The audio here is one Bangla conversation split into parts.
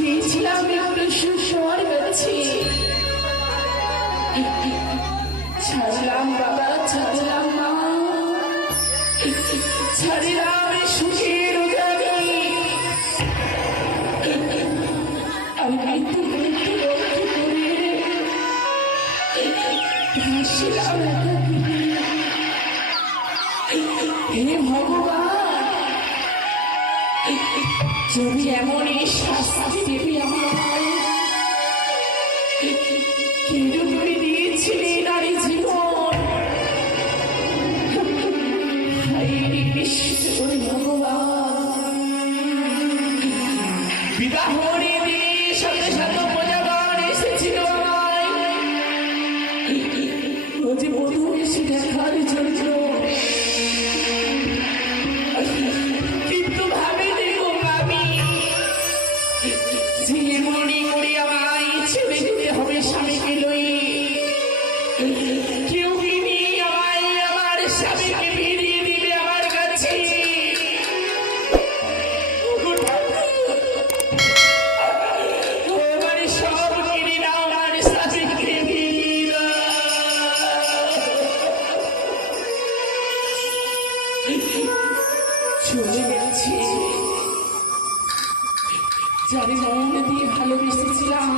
চেয়েছিলাম একটু সুসময় গেছি, ছাড়লাম বাবা, ছাড়লাম মা, ছাড়লাম সুখের উজানি। আমি মৃত্যু মৃত্যু লক্ষ্য করে ভাসছিলাম একাকিনী। হে ভগবান, যদি এমনই শাস্তি দেবী আমায়, কেন তুমি দিয়েছিলে নারী জীবন? ভগবান, বিবাহের দিনে শত শত প্রজাগণ এসেছিল আমায়, রোজ বধূ এসে দেখার জন্য। কিন্তু ভাবে দেখো আমি যে মনে করে আমায় ছেড়ে দিতে হবে স্বামীকে লই, কেউ কিনি আমায় আমার স্বামীকে ফিরিয়ে দিবে আমার কাছে। মানে সব কিনে নাও, আমার স্বামীকে ফিরিয়ে দাও। চলে গেছে যারে মন দিয়ে ভালোবেসেছিলাম,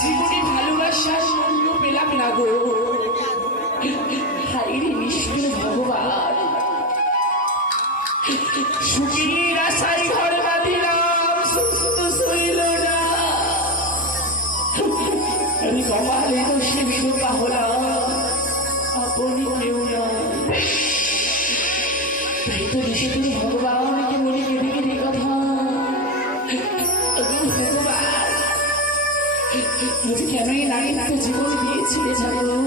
জীবনে ভালোবাসার মূল্য পেলাম না গো। হাইরে নিষ্ঠুর ভগবান, সুখের আশায় ঘর বাঁধিলাম, সুস্থ শৈল না। আমি কপালে দোষে বিধবা হলাম, আপনি কেউ না। তাই তো নিষেধ ভগবানকে বলে কেঁদে কেঁদে কথা, ভগবান কেন এই নারীত্ব জীবন দিয়েছিলে জানো?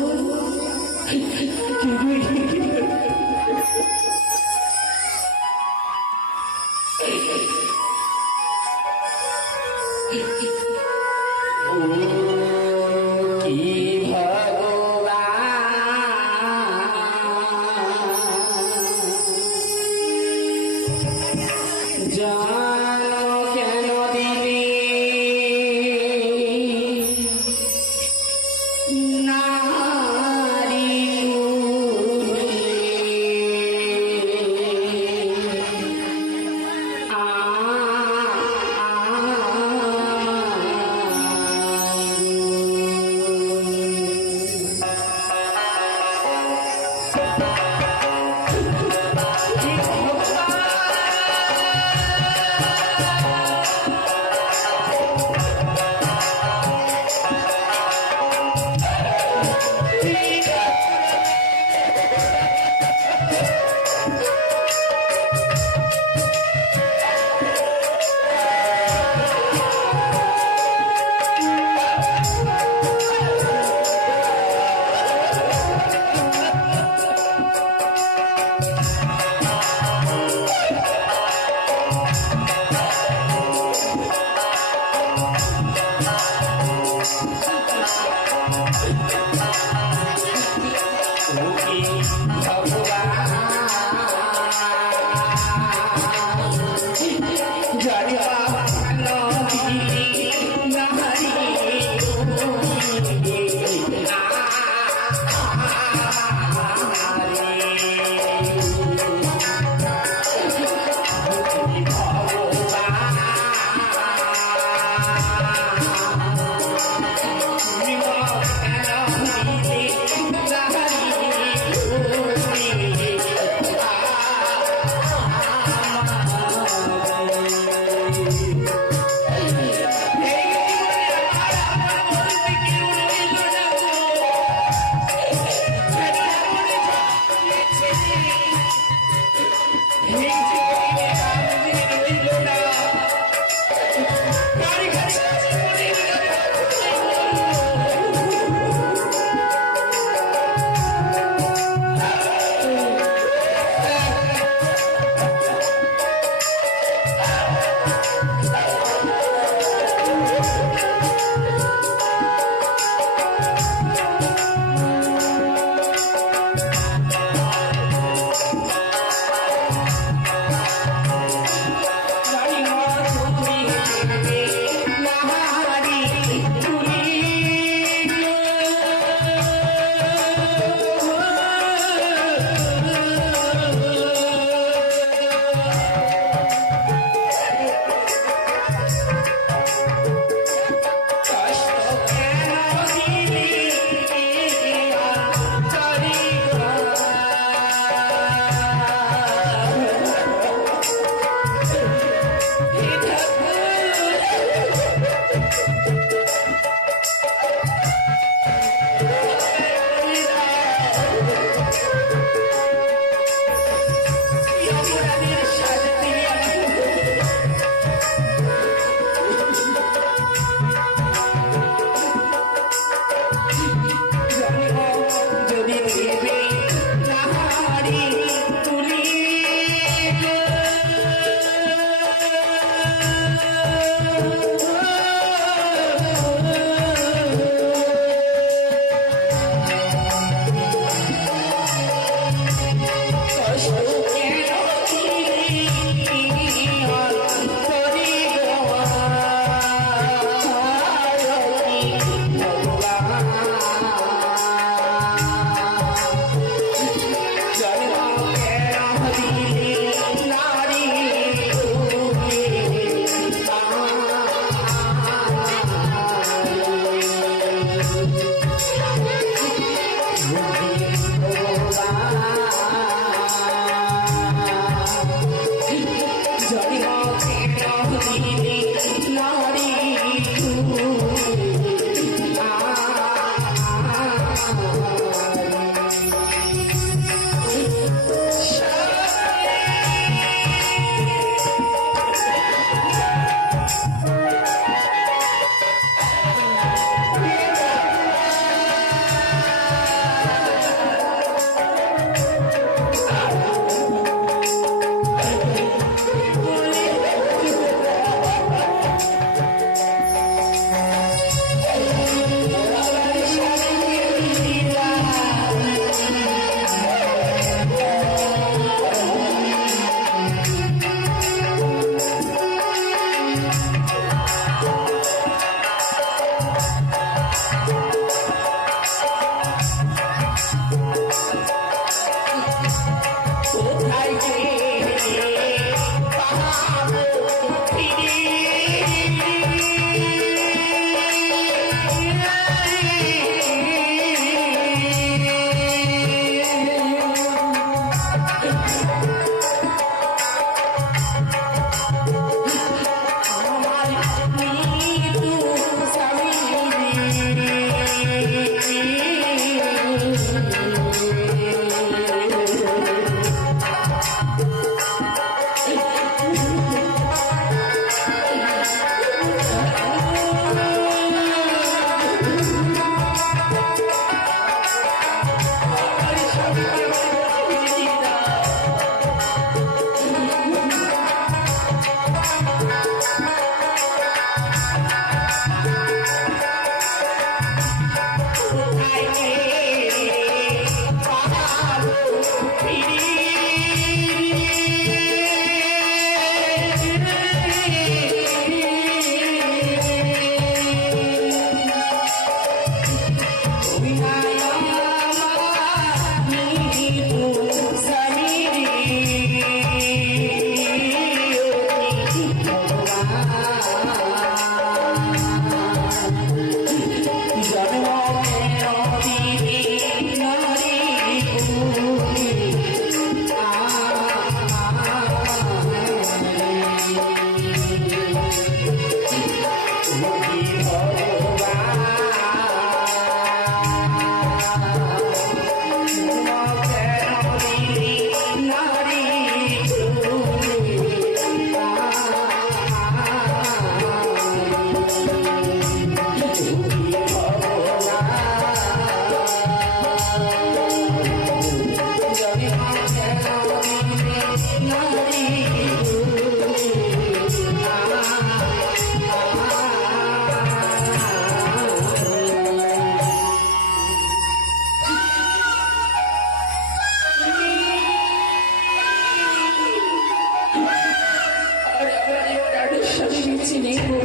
নেই গো।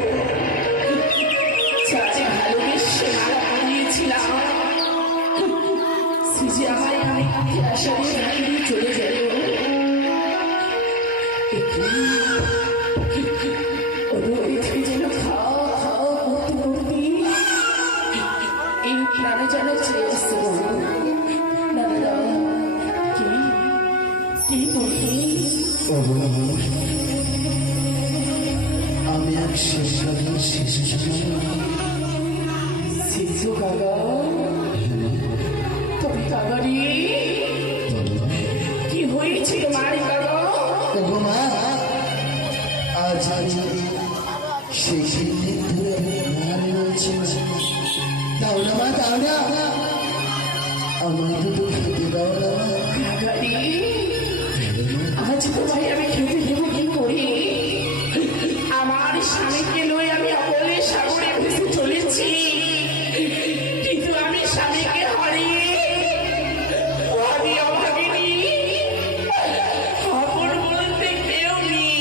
যাকে ভালোবেসে মারা বানিয়েছিলাম, সে যে আমায় আমি আশা দিয়ে চলে গেল। যেন খাও খাও করতে করতে এই প্রাণে যেন চেয়েছে। দাদা কি কি তুমি? আমি এক শেষকালীন শিশু শিশু কাকা, তবে কাকারি কি হয়েছে তোমার কাকা? মা, আজ সেই দিন ধরে আমি রয়েছি। দাও না মা, দাও না, আমায় দুটো খেতে দাও না কাকারি, আজ তোমায় আমি খেতে দেবো কি করি? আমার স্বামীকে লয়ে আমি অবলে সাগরে ভেসে চলেছি, কিন্তু আমি স্বামীকে হারিয়ে আমি অভাগিনী, আপন বলতে কেউ নেই।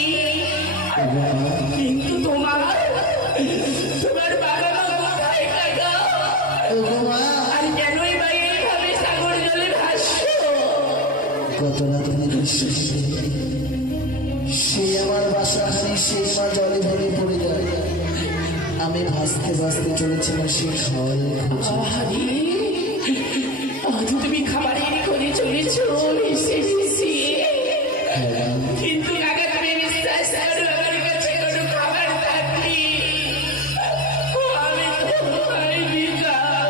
কিন্তু তোমার বাবা মা কোথায় কাকা? আর কেনই বা এইভাবে সাগর জলে ভাসছো? কত না তুমি বিশ্বাস সে আমার বাসা হারি, সেই মা জলে ভেঙে পড়ে যায়। আমি ভাসতে ভাসতে চলেছিলাম সে খাওয়ারে খোঁজে। আহারে, আজ তুমি খাবারের করে চলেছো এসে এসে। কিন্তু কাকা তুমি বিশ্বাস করো, আমার কাছে কোনো খাবার থাকলে আমি তোমায় দিতাম।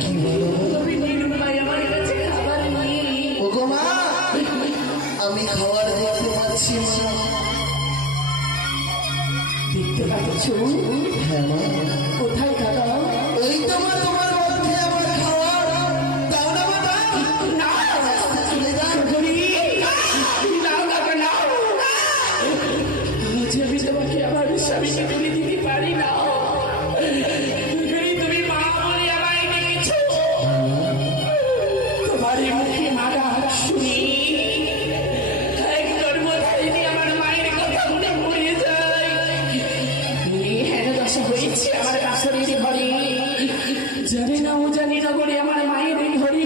কি বলো তুমি নিরুপায়, আমার কাছে খাবার নেই। ওগো মা, আমি খাবার দেখতে পাচ্ছি মা। দেখতে পাচ্ছ? হ্যাঁ মা, কোথায় কাকা? ওই তো মা তোমার মধ্যে আমার খাবার। দাও না মা, দাও না, চলে যান। নাও কাকা, নাও। আজ আমি তোমাকে আমার স্বামীকে তুলে দিতে পারি না। তুমি মা বলে আমায় ডেকেছো। তোমার এই মুখে মারা শুনি এক জন্মধারিণী আমার মায়ের কথা মনে পড়ে যায়। এই হেন দশা হয়েছে আমার কাছারির ঘরে, জানি না ও জানি না বলে আমার মায়ের এই ঘরে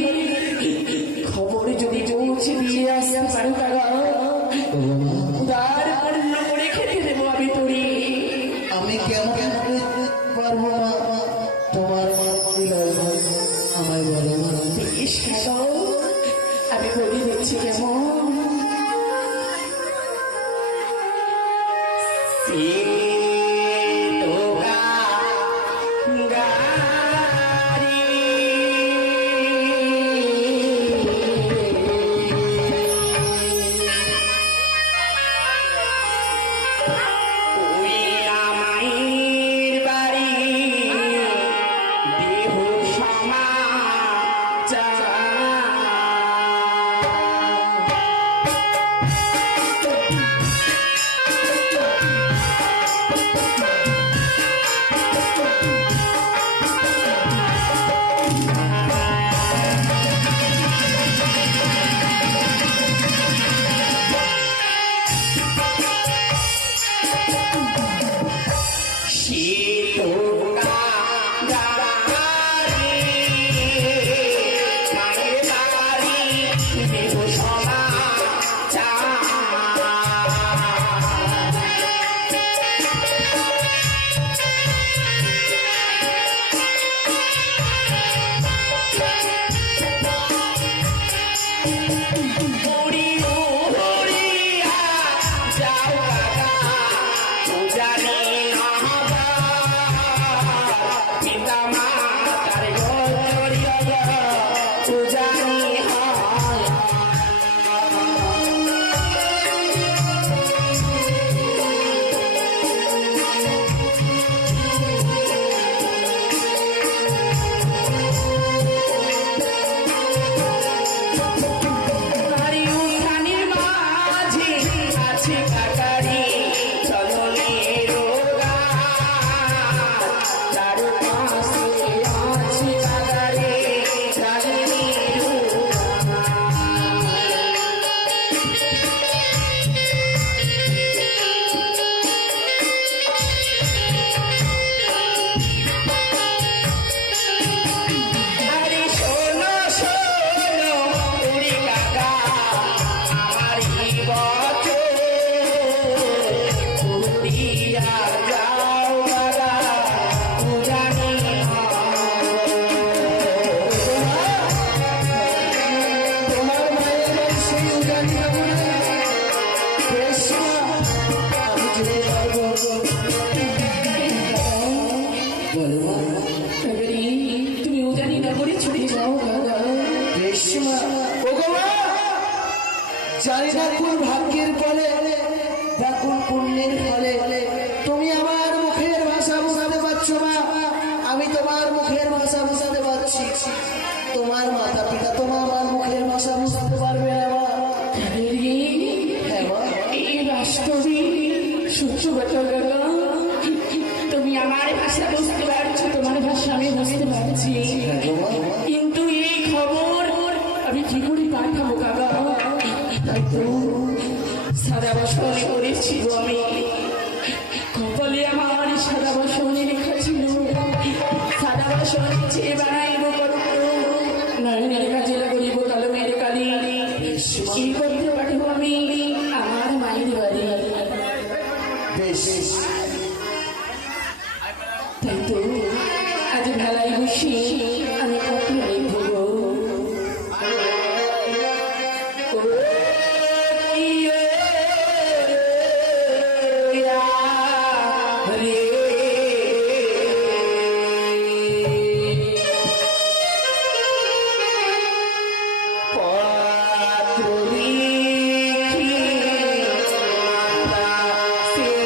খবর যদি পৌঁছে দিয়ে আসতে পারো কাকা, উদার অন্ন করে খেতে দেবো আমি তোরে। আমি কেমন পারবো মা? তোমার আমায় বলো মা। বেশ কাকা, আমি বলে দিচ্ছি কেমন। ব্যাকুল ভাগ্যের ফলে, ব্যাকুল পুণ্যের ফলে তুমি আমার মুখের ভাষা বুঝাতে পারছো না, আমি তোমার মুখের ভাষা বুঝাতে পারছি। তোমার মাতা পিতা তোমার আমার মুখের ভাষা বুঝাতে পারবে না মা। হ্যাঁ মা, এই বাস্তবে সূর্য বাবা, তুমি আমার ভাষা বুঝতে পারছো, তোমার ভাষা আমি বুঝতে পারছি, হ্যাঁ গো মা। কিন্তু এই খবর আমি কি করে পাঠাবো বাবা? তাই তো সাদা বসনে করেছি গো আমি, কপালে আমার সাদা বসনে লেখা ছিল, সাদা বসনে চেয়ে বানাইব কত নয়নের কাজে করিব কলমের কালি, এই পত্র পাঠাবো আমি আমার মায়ের বাড়ি। বেশ, তাই তো আজ ভেলায় বসে আমি পত্র লিখব গো। ও ইয়ে ইয়া রে, পত্র লিখি মাতা সে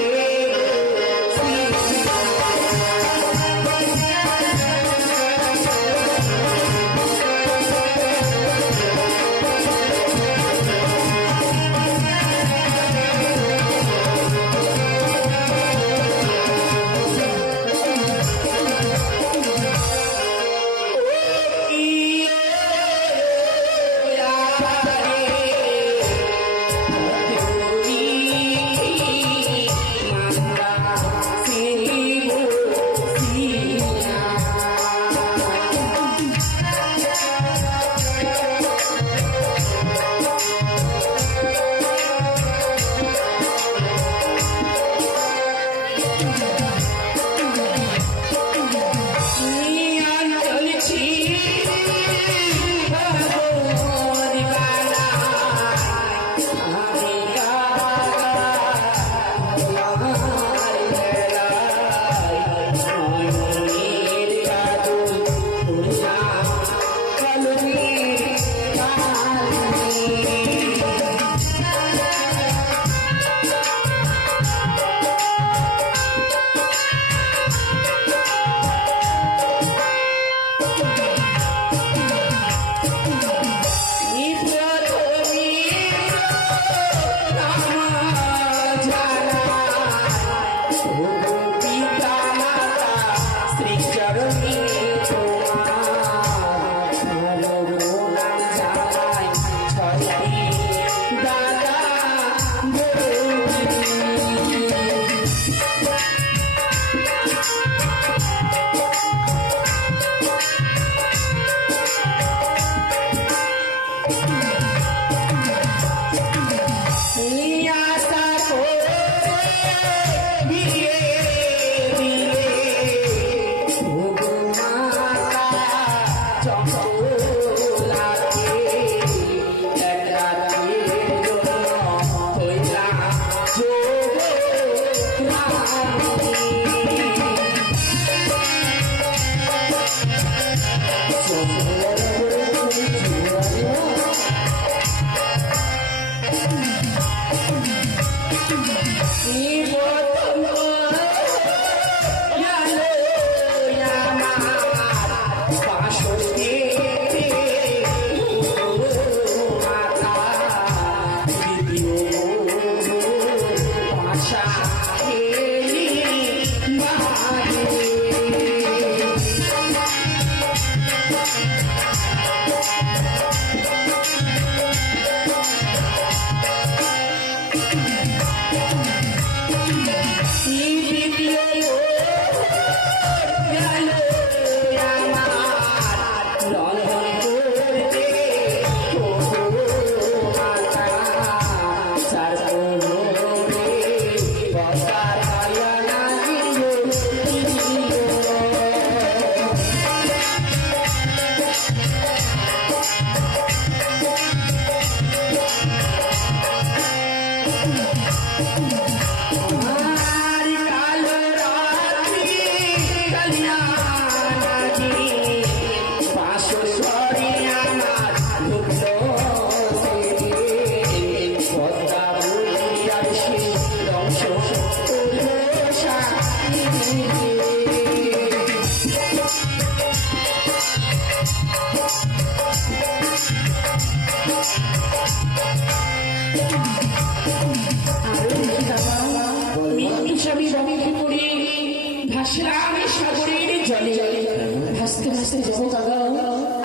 যাবো কাকা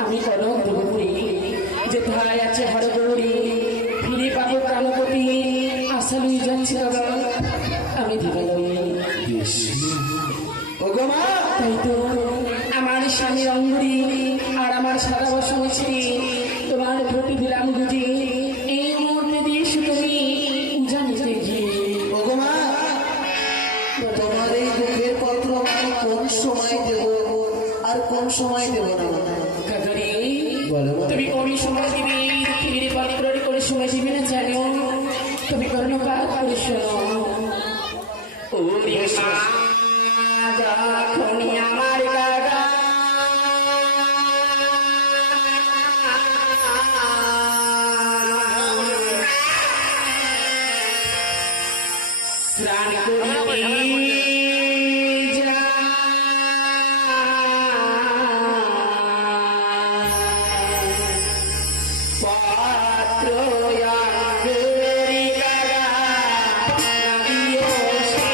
আমি কনক দেবপুরী যে ভাই আছে হরগৌরী ফিরে পাবো প্রাণপতি আশা লুই যাচ্ছে কাকা আমি দিবালয়ে ওগো মা তাই তো আমার স্বামী অঙ্গুরি আর আমার সারা বসে তোমার প্রতি দিলাম বুঝি এই মুহূর্তে দিয়েছো তুমি জানিতে গিয়ে ওগো মা তোমার এই দুঃখের পত্র আমি কোন সময় দেব আর কোন সময় দেব না কাকারি বলো মা। তুমি কোন সময় দিবি পৃথিবীর পাত্রে করে সময় দিবি না জানো তুমি কর্ণপাত করে শোনো ওরে মা যখনই আমার কাকা স্নান করি পাত্র আঙ্গুরি কাকা নাবিও সে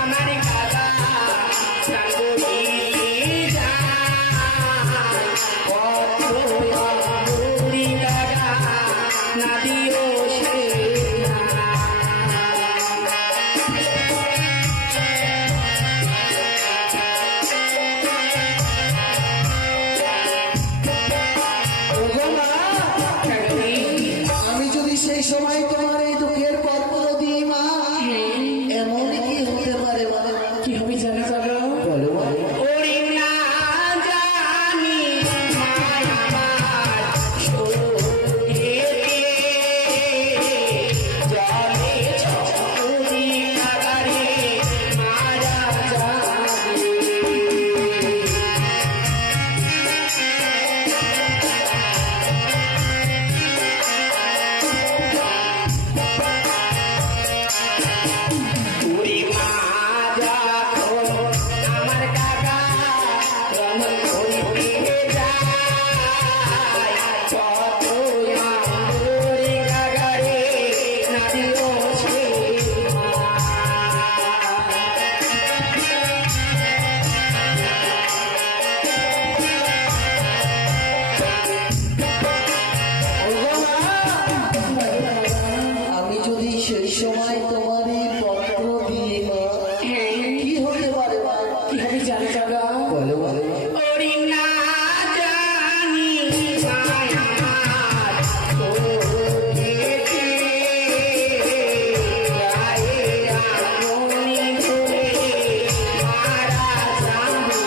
আমার কাকা সাঙ্গুরি আঙ্গুরি কাকা নাবিও সে ওগো মা আমি যদি সেই সময় তোমার এই দুঃখের পত্র দিই মা এমন কি হতে পারে মা কি হবে জানো কাকা বলো মা। ওরে না জানি মায় আমার শরীরে জলে ছড়ি কাকারে মারা যাবে ওরে মা যখন আমার কাকা রমন করিতে যায় কত আঙ্গুরি কাকারে নাদিও সে ওগো মা আমি যদি সেই সময় তোমার এই পত্র দিই মা কি হতে পারে মা কি হবে জানো কাকা বলো বলো মা। ওরে না জানি মায় আমার শরীরে গায়ে আগুনি ধরে মারা যাবে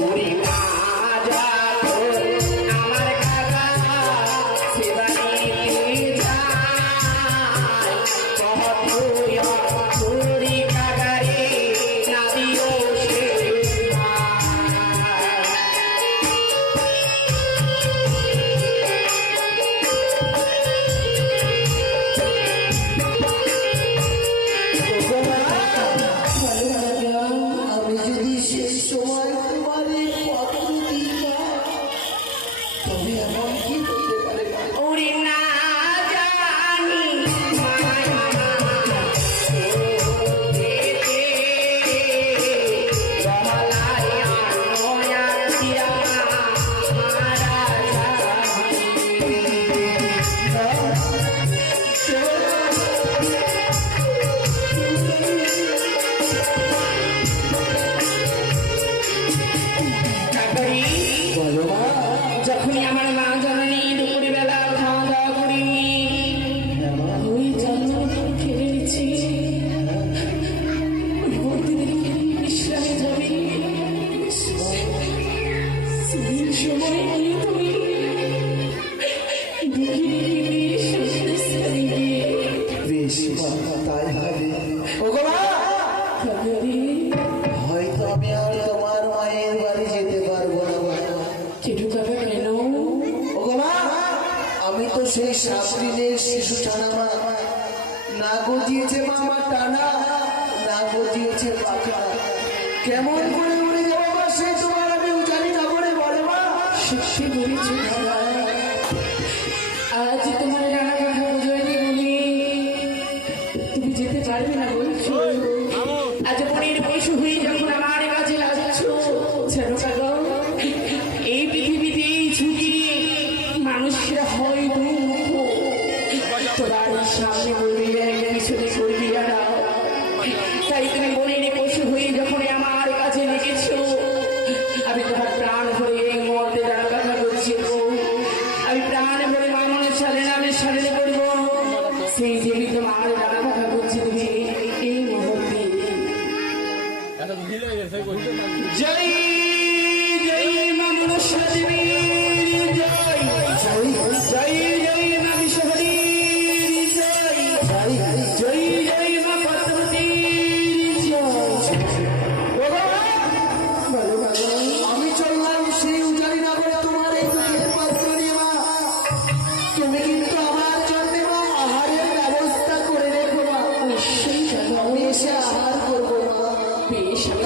ওরে মা যখন আমার কাকা সেবা নিতে যায় কত আঙ্গুরি কাকারে নাদিও সে ওগো মা আমি যদি সেই সময় তোমার এই পত্র দিই মা তবে এমন কি হতে পারে মা ওরে না জানি মায় আমার শরীরে গলায় আনোয়া দিয়া মারা যাবে কাকারি বলো মা যখনই আমার মা জননী দুপুরে বেলা খাওয়া দাওয়া করি ওই জন্য খেলে নিচ্ছি ওই মন্দিরে বিশ্রামে যাবে সেই সময় নিয়ে তুমি বেশ মা তাই হবে ওগো মা হয়তো আমি আর তোমার মায়ের বাড়ি যেতে পারবো না মা। কেটু কাকা কেন ওগো মা গাছের পাখা কেমন করে উড়ে যাবো মা সে তোমার আমি জানি না করে বলে মা সত্যি বলেছি বাবা, আজ তোমার নানা কথা বুঝাইনি বলি তুমি যেতে পারবে না বলছো। আজ মনের বয়স হয়ে যখন আমার কাছে আসছ, ছেড়ো কাগো, এই পৃথিবীতে এই ঝুঁকি মানুষরা হয় দুঃখ, তোরা সামনে বলবি পিছনে করবি আর তাই তুমি মনের পশু হয়ে যখন আমার কাছে লেগেছো, আমি তোমার প্রাণ ভরে এই মুহূর্তে যারা কথা বলছি গো, আমি প্রাণ ভরে মামনের সাথে নামের সাথে করবো সেই দেবী তোমার যারা কথা বলছি তুমি এই মুহূর্তে। জয় জয় মামনের সাথে জয় জয় জয় জয় মা বিশ্বহরীর জয় জয় জয় মা পদ্মবতীর জয়। আমি চললাম সেই উজানি না করে তোমার এই দুধের পাত্র নিয়ে মা তুমি কিন্তু আমার জন্য মা আহারের ব্যবস্থা করে রেখো মা নিশ্চয়ই জানো, আমি এসে আহার করবো মা বেশ আমি